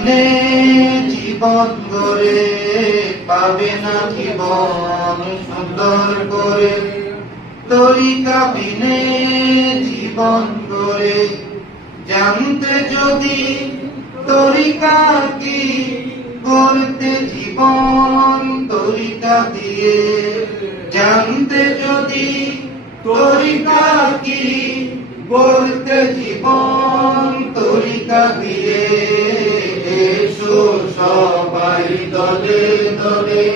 বিনে জীবন গড়ে পাবে না জীবন সুন্দর করে। তরিকা বিনে জীবন গড়ে জানতে যদি তরিকা কি গড়তে জীবন তরিকা দিয়ে। জানতে যদি তরিকা কি গড়তে জীবন তরিকা দিয়ে। এসো সবাই দলে দলে,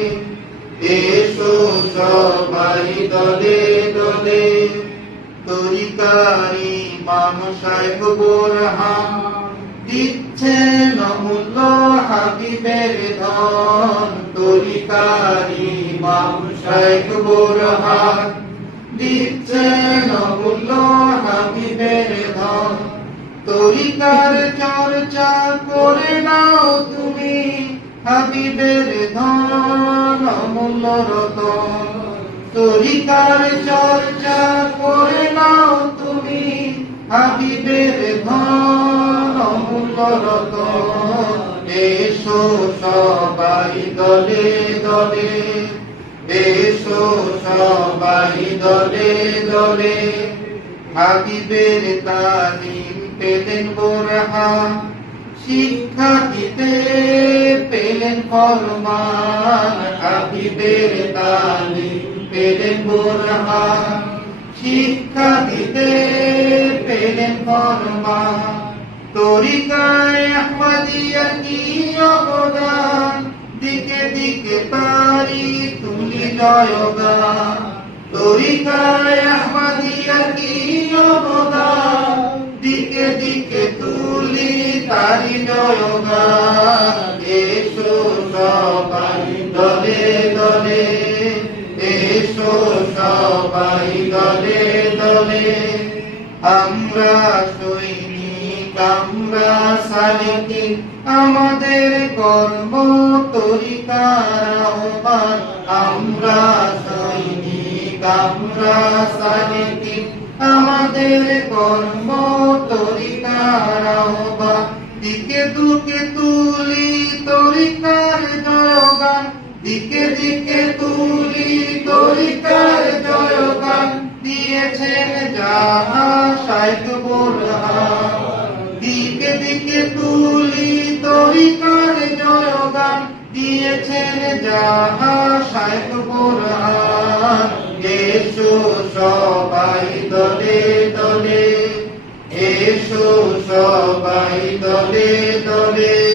এসো সবাই দলে দলে। তরিকারি মানুষায় বোরহান দিচ্ছেন অমূল্য হাবিবের ধন। তরিকারি মানুষায় বোরহান দিচ্ছেন অমূল্য হাবিবের ধন। তরিকার চর্চা করে নাও তুমি হাবিবের ধন অমূল্য রতন। তরিকার চর্চা করে নাও তুমি হাবিবের ধন অমূল্য রতন। এসো সবাই দলে দলে, এসো সবাই দলে দলে। হাবিবের তালিম পেলেন বোরহান, শিক্ষা দিতে পেলেন ফরমান। হাবিবের তালিম পেলেন বোরহান, শিক্ষা দিতে পেলেন ফরমান। তরিকায় আহমদিয়া কি অবদান, দিকে দিকে তারি তুলি জয়গান। তরিকায় আহমদিয়া কি অবদান, দিকে দিকে তুলি তারি জয়গান। এসো সবাই দলে দলে, এসো সবাই দলে দলে। আমরা সৈনিক আমরা সালিকিন, আমাদের কর্ম তরিকার আহ্বান। আমরা সৈনিক আমরা সালিকিন, আমাদের কর্ম তরিকার আহ্বান। দিকে দুকে তুলি তরিকার জয়গান, দিকে দিকে তুলি তরিকার জয়গান। দিয়েছেন যাহা শাইখ বোরহান, দিকে দিকে তুলি তরিকার জয়গান। দিয়েছেন যাহা শাইখ বোরহান। এসো সবাই দলে দলে, এসো সবাই দলে দলে।